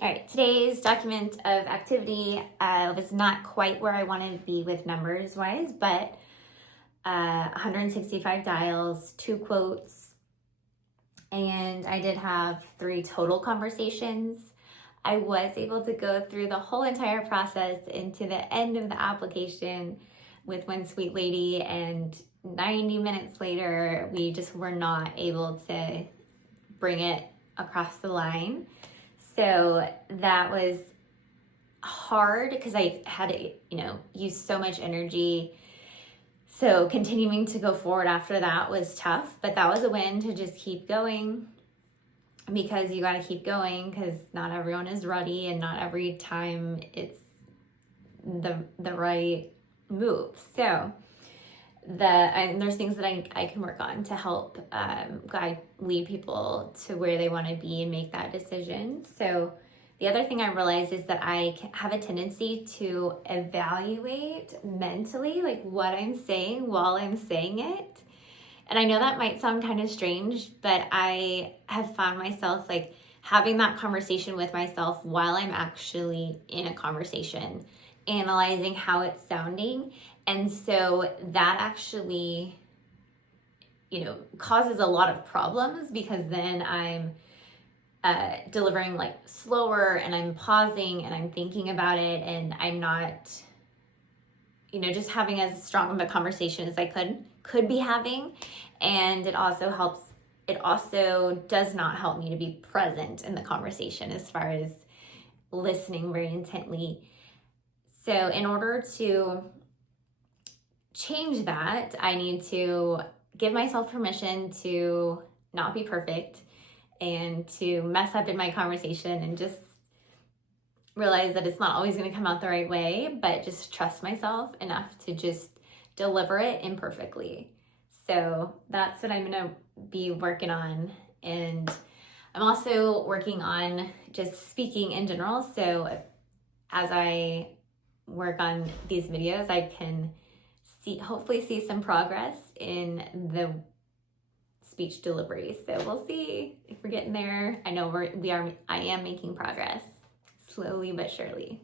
All right, today's document of activity was not quite where I wanted to be with numbers wise, but 165 dials, 2 quotes, and I did have 3 total conversations. I was able to go through the whole entire process into the end of the application with one sweet lady, and 90 minutes later, we just were not able to bring it across the line. So that was hard because I had to, use so much energy. So continuing to go forward after that was tough, but that was a win to just keep going, because you got to keep going because not everyone is ready and not every time it's the right move. So there's things that I can work on to help lead people to where they want to be and make that decision. So the other thing I realized is that I have a tendency to evaluate mentally like what I'm saying while I'm saying it. And I know that might sound kind of strange, but I have found myself like having that conversation with myself while I'm actually in a conversation, analyzing how it's sounding. And so that actually, causes a lot of problems, because then I'm delivering like slower, and I'm pausing and I'm thinking about it, and I'm not, just having as strong of a conversation as I could be having. And it also does not help me to be present in the conversation as far as listening very intently. So in order to change that, I need to give myself permission to not be perfect and to mess up in my conversation, and just realize that it's not always going to come out the right way, but just trust myself enough to just deliver it imperfectly. So that's what I'm going to be working on. And I'm also working on just speaking in general. So as I work on these videos, I can hopefully see some progress in the speech delivery. So we'll see if we're getting there. I know I am making progress, slowly but surely.